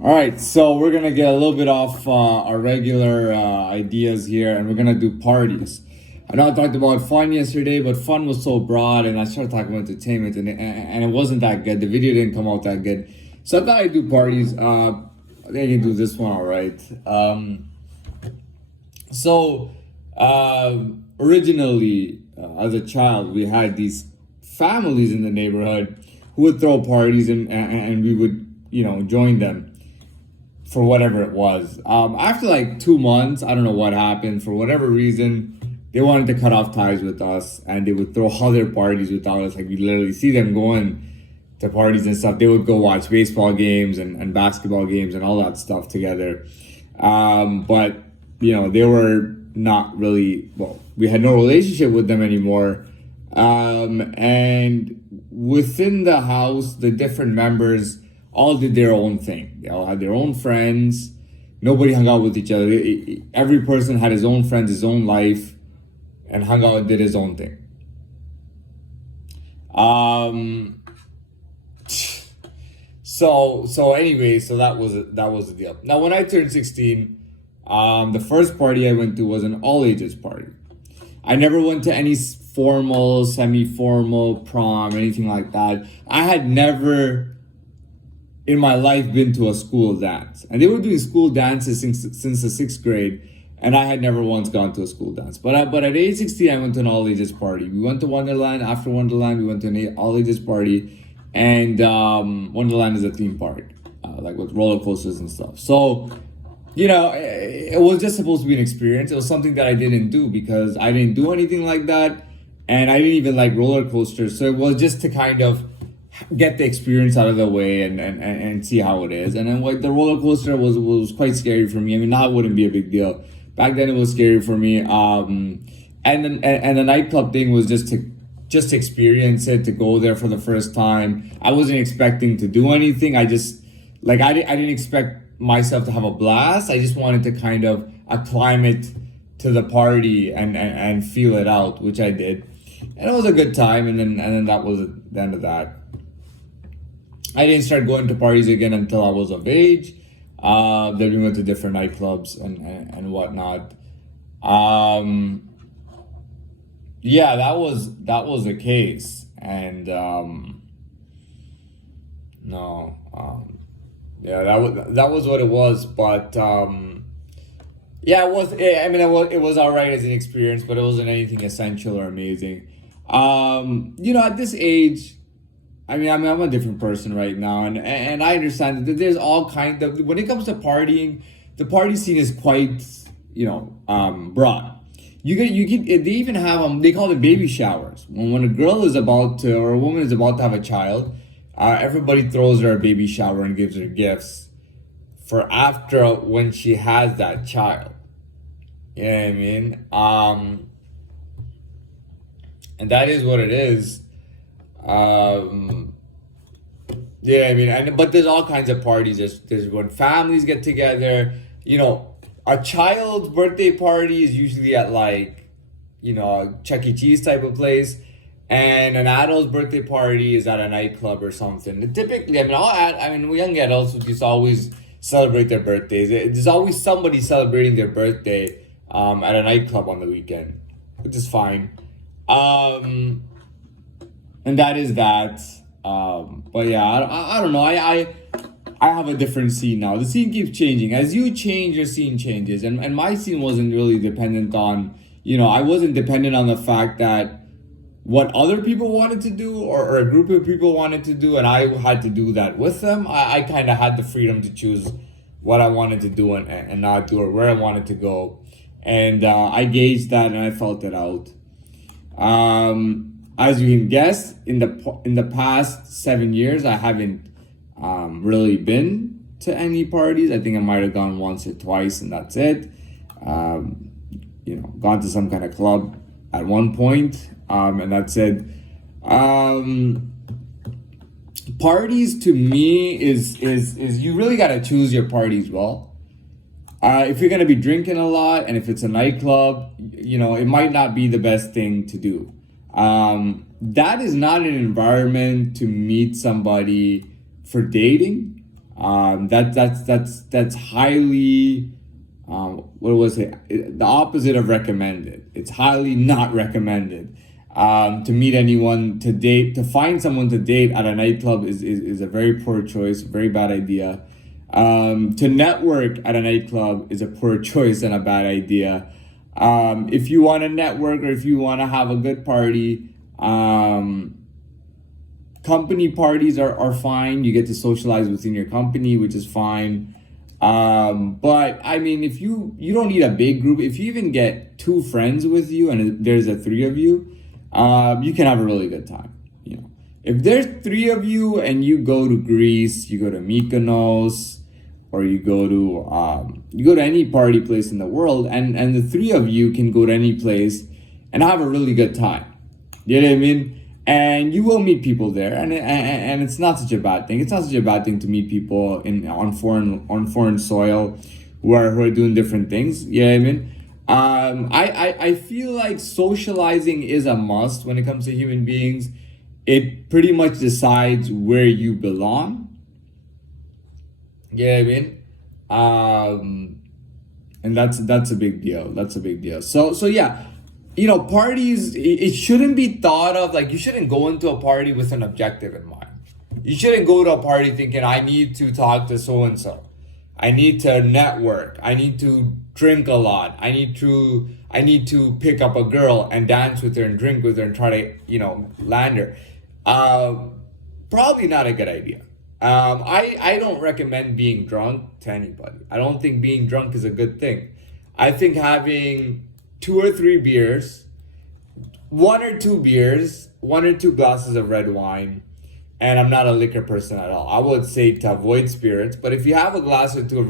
All right, so we're gonna get a little bit off our regular ideas here, and we're gonna do parties. I know I talked about fun yesterday, but fun was so broad, and I started talking about entertainment, and it wasn't that good. The video didn't come out that good, so I thought I'd do parties. I think I can do this one all right. So originally, as a child, we had these families in the neighborhood who would throw parties, and we would join them for whatever it was. After like 2 months, I don't know what happened. For whatever reason, they wanted to cut off ties with us, and they would throw other parties without us. Like we literally see them going to parties and stuff. They would go watch baseball games and basketball games and all that stuff together. But they were not really, well, we had no relationship with them anymore. And within the house, the different members all did their own thing. They all had their own friends. Nobody hung out with each other. Every person had his own friends, his own life, and hung out and did his own thing. So anyway, so that was the deal. Now, when I turned 16, the first party I went to was an all ages party. I never went to any formal, semi-formal prom, anything like that. I had never in my life been to a school dance, and they were doing school dances since the sixth grade, and I had never once gone to a school dance. But at age 16, I went to an all ages party. We went to Wonderland. After Wonderland, we went to an all ages party, and Wonderland is a theme park, like with roller coasters and stuff. So it was just supposed to be an experience. It was something that I didn't do because I didn't do anything like that, and I didn't even like roller coasters. So it was just to kind of get the experience out of the way and see how it is. And then like the roller coaster was quite scary for me. I mean, now it wouldn't be a big deal. Back then it was scary for me. And the nightclub thing was just to experience it, to go there for the first time. I wasn't expecting to do anything. I didn't expect myself to have a blast. I just wanted to kind of acclimate to the party and feel it out, which I did. And it was a good time, and then that was the end of that. I didn't start going to parties again until I was of age. Then we went to different nightclubs and whatnot. Yeah, that was the case. And no, yeah, that was what it was. But yeah, it was. I mean, it was all right as an experience, but it wasn't anything essential or amazing. At this age, I'm a different person right now, and I understand that there's all kind of, when it comes to partying, the party scene is quite broad. They even have they call it baby showers. When a girl is about to, or a woman is about to have a child, everybody throws her a baby shower and gives her gifts for after when she has that child. You know what I mean? And that is what it is. Yeah, I mean, but there's all kinds of parties. There's when families get together. A child's birthday party is usually at like, a Chuck E. Cheese type of place, and an adult's birthday party is at a nightclub or something. Typically, young adults would just always celebrate their birthdays. There's always somebody celebrating their birthday at a nightclub on the weekend, which is fine. And that is that. But yeah, I don't know. I have a different scene now. The scene keeps changing. As you change, your scene changes. And my scene wasn't really dependent on, I wasn't dependent on the fact that what other people wanted to do or a group of people wanted to do, and I had to do that with them. I kind of had the freedom to choose what I wanted to do and not do, or where I wanted to go. And I gauged that and I felt it out. As you can guess, in the past 7 years, I haven't really been to any parties. I think I might have gone once or twice, and that's it. Gone to some kind of club at one point, and that's it. Parties to me is you really gotta choose your parties well. If you're gonna be drinking a lot, and if it's a nightclub, it might not be the best thing to do. That is not an environment to meet somebody for dating. That's highly, what was it? The opposite of recommended. It's highly not recommended. To meet anyone, to date, to find someone to date at a nightclub is a very poor choice, very bad idea. To network at a nightclub is a poor choice and a bad idea. If you want to network or if you want to have a good party, company parties are fine. You get to socialize within your company, which is fine. But I mean, if you don't need a big group, if you even get 2 friends with you and there's a 3 of you, you can have a really good time. You know, if there's 3 of you and you go to Greece, you go to Mykonos, or you go to any party place in the world, and the 3 of you can go to any place and have a really good time. You know what I mean? And you will meet people there, and it's not such a bad thing. It's not such a bad thing to meet people on foreign soil who are doing different things. You know what I mean? I feel like socializing is a must when it comes to human beings. It pretty much decides where you belong. You know what I mean? And that's a big deal. That's a big deal. So yeah, you know, parties, it shouldn't be thought of like, you shouldn't go into a party with an objective in mind. You shouldn't go to a party thinking, I need to talk to so and so. I need to network. I need to drink a lot. I need to pick up a girl and dance with her and drink with her and try to, you know, land her. Probably not a good idea. I don't recommend being drunk to anybody. I don't think being drunk is a good thing. I think having 2 or 3 beers, 1 or 2 beers, 1 or 2 glasses of red wine, and I'm not a liquor person at all. I would say to avoid spirits, but if you have a glass or 2 of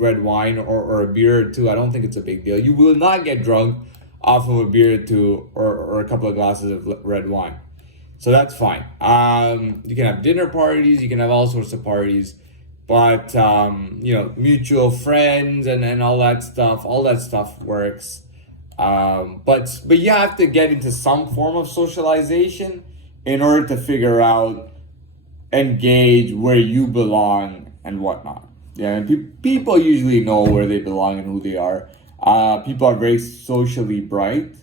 red wine or a beer or 2, I don't think it's a big deal. You will not get drunk off of a beer or 2 or a couple of glasses of red wine. So that's fine. You can have dinner parties, you can have all sorts of parties, but you know, mutual friends and all that stuff works. But you have to get into some form of socialization in order to figure out and gauge where you belong and whatnot. Yeah, and people usually know where they belong and who they are. People are very socially bright.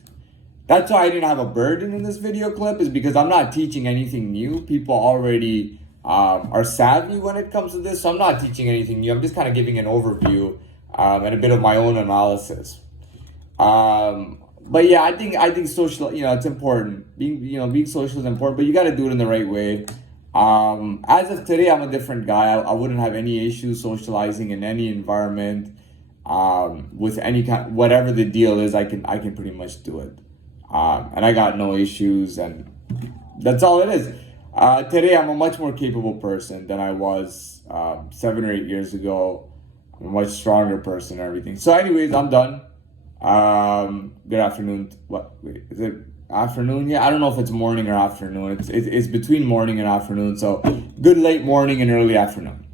That's why I didn't have a burden in this video clip, is because I'm not teaching anything new. People already are savvy when it comes to this, so I'm not teaching anything new. I'm just kind of giving an overview and a bit of my own analysis. But yeah, I think social, you know, it's important. Being social is important, but you got to do it in the right way. As of today, I'm a different guy. I wouldn't have any issues socializing in any environment, with any kind, whatever the deal is, I can pretty much do it. And I got no issues, and that's all it is. Today, I'm a much more capable person than I was 7 or 8 years ago. I'm a much stronger person and everything. So anyways, I'm done. Good afternoon. Wait, is it afternoon? Yeah, I don't know if it's morning or afternoon. It's between morning and afternoon. So good late morning and early afternoon.